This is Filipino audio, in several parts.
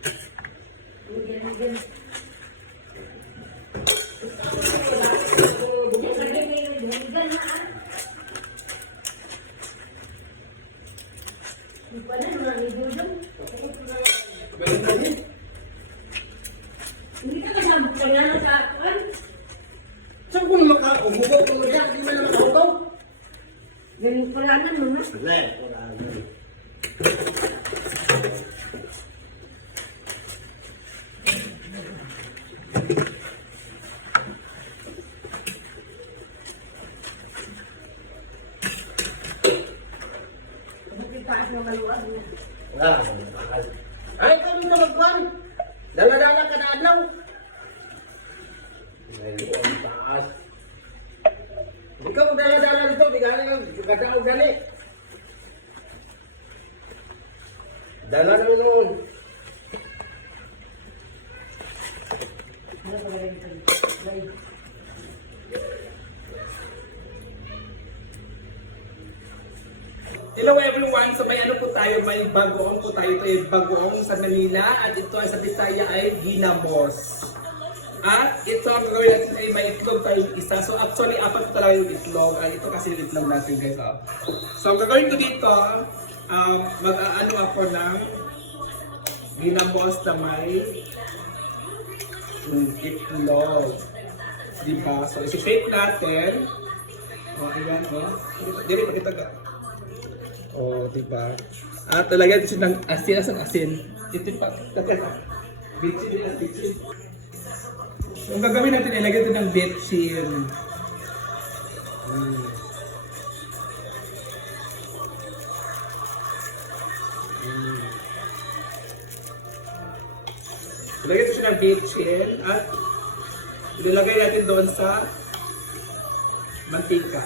Hindi ka kasama ko na sa akin. Saan ko naman ka? Umugaw ko niya. Hindi mo naman ako. Ganun pala na mo, ha? Wala na. Ay, kami na magkuhan. Dala-dala ka na adlaw. Ay, ang taas. Ikaw dala-dala dito, di ka lang gadaw dali. Dala na noon. Hello everyone! So may ano po tayo, may bagoong po tayo. Ito ay bagoong sa Manila at ito ay sa Bisaya ay ginamos. At ito ang gagawin natin ay may itlog tayong isa. So actually apat po talaga yung itlog. Ito kasi yung itlog natin guys. So ang gagawin ko dito, mag-aano ako ng ginamos na may itlog. Diba? So isi-shake natin. Ayan o. Dili pa kita ka. Oh, diba? At talagyan siya ng asin, asin. Ito pa, bitchin din ang bitchin. So, ang gagawin natin, ilagay ito ng bitchin. Ilagay ito siya ng bitchin at ilalagay natin doon sa mantika.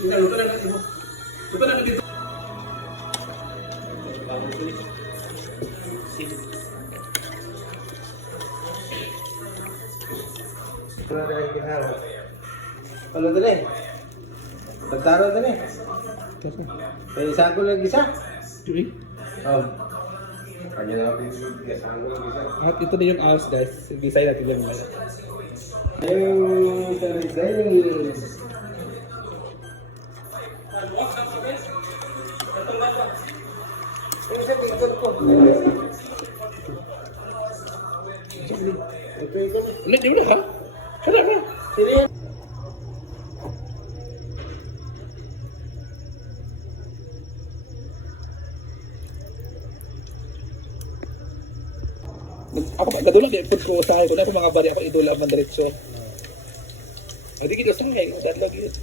Luto na natin mo. Ito na dito. Kalau dali. Pagtaro dali. Kaya isa ko lang isa. Kanya na ako isa ko lang isa. At ito na yung house guys. Gisay natin yung mga. Yung sarili. Yung sa tingkol ko. Ulit, di ba ha? Kada ka? Sino yan? Ako pa, nadulang di ikot ko usahay ko na mga bari ako idula man diretso. Hindi kita sangay, dadlag yun.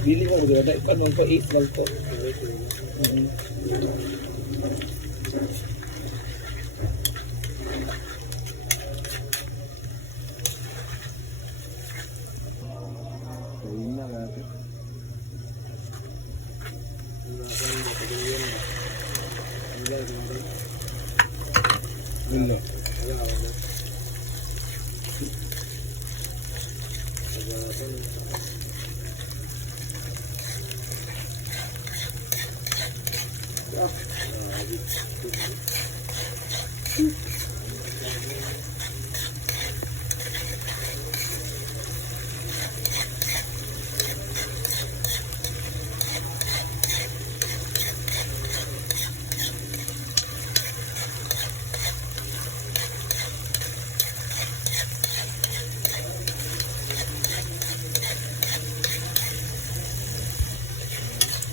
Bili ko dito na ipanong ko is lang to.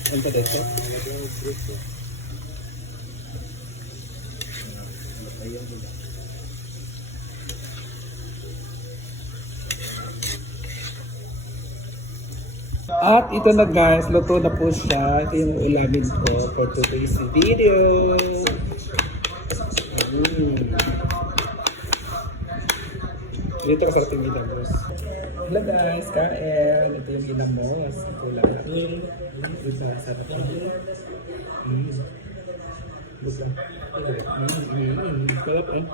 Ano pa dito? At ito na guys, luto na po siya. Ito yung ulamin ko for today's video. Dito kasarap yung ginamos. Hello guys, kain. Ito yung ginamos. Ito lang namin. Ito sarap namin. Buka. Sarap eh.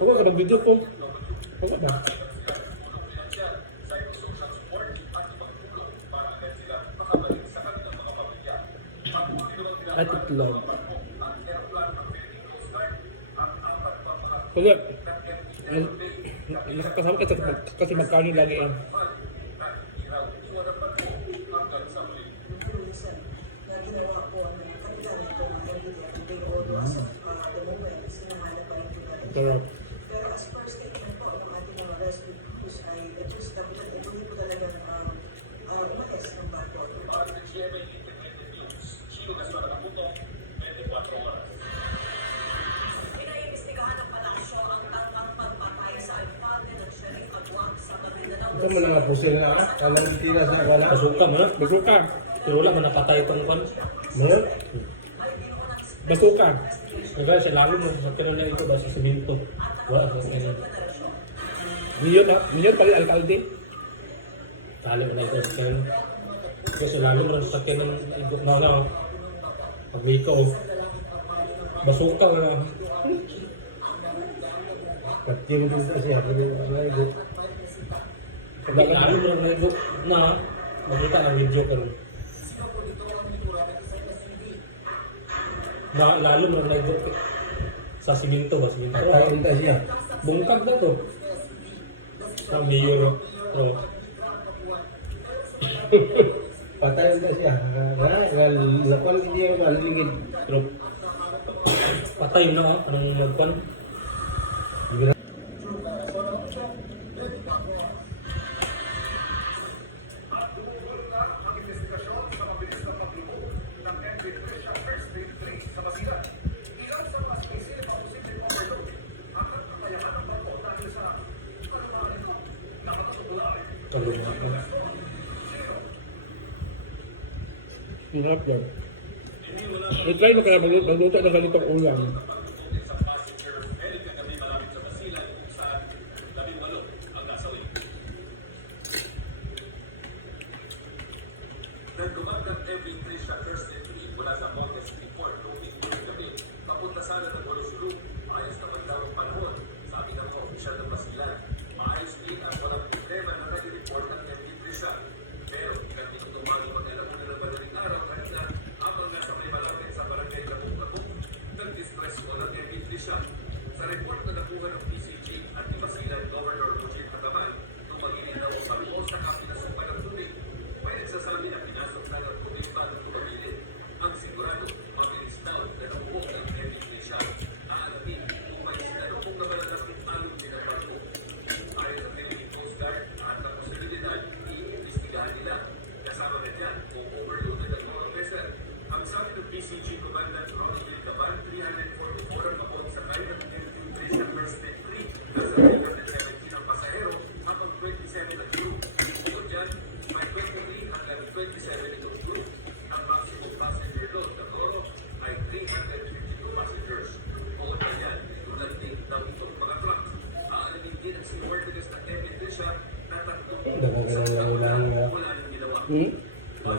Ako ka ng video ko. Ako ba? itlog. Kaya, nakakasama kasi magkano lagi yan. Sarap. Pero as per statement po ng ating mga rescue crews ay ito stabilan, ito po talagang umalis ng bato. Ito mo lang pusin na ka? Alam hindi na sa wala. Basuka mo na? Basuka. Pero wala mo nakatay itong kwan. No? Basuka. Kaya sa lalim mo, sa kailan na ito ba sa siminto. Wala sa kailan. Minyo pali alkalde. Tali mo na ito sa kailan. Kaya sa lalim mo sa kailan na pag may ikaw. Basuka na. Katim din kasi ako din ako. Pag lalim mo na makita ang video ka rin. Na lalo mo na sa siminto ba? Siminto. Kakain ta siya. Bungkag na to. Sa mayor. Oh. Patayin ta siya. Lakon hindi yung maligid. Pero patay na anong magkwan. Hirap yan. I-try mo kaya magluto ng ganitong ulam.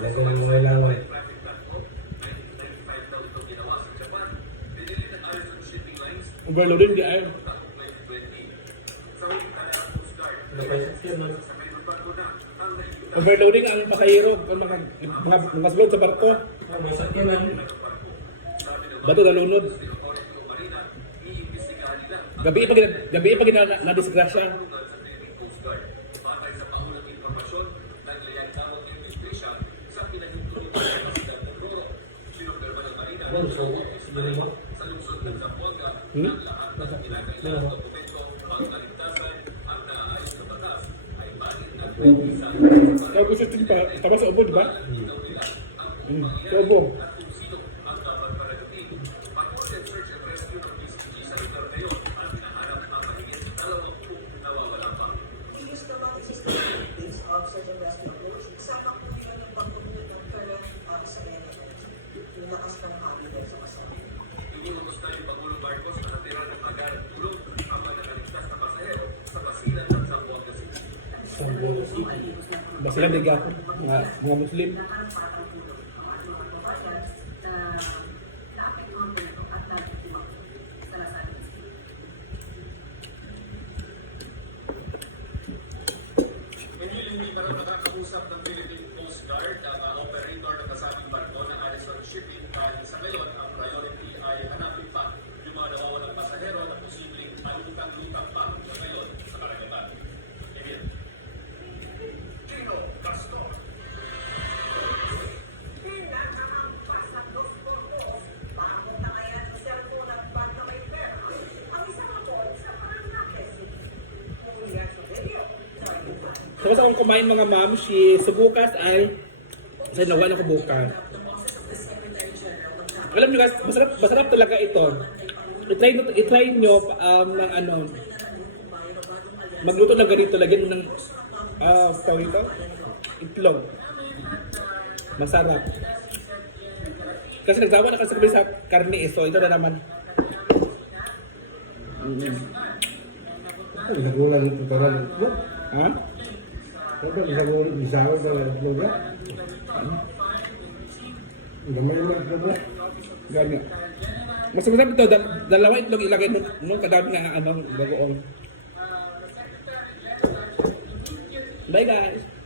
Dagang mga langan. Overloading di ay. Overloading ang pasahero kung mga sulod sa barko. May sakyanan. Bato nalunod. Gabi pa gina na disgrasya. Kaya gusto ito pa, tama sa ubo, di ba? Sa ubo. Ilis naman existing activities of certain rescue approach, sama po yun ang pagtutulog ng current sa element. Yung lakas ng hangin sa kasama. Basilan di gapon, mga Muslim. Hindi parang nakakausap ng Philippine Coast Guard, operator ng kasabing barko na alas Tapos akong kumain mga ma'am, si subukas ay sa nawa na kubukas. Alam niyo guys, masarap talaga ito. I-try nyo ng ano, magluto ng ganito, lagyan ng tawag ito, itlog. Masarap. Kasi nagsawa na kasi kami sa karne eh, so ito na naman. Nagulang ito parang ito. Ha? Kapag isawag na ito na. Naman yung ito na. Gani. Mas masarap ito, dalawa itlog ilagay mo kadami nga bagoong. Bye guys!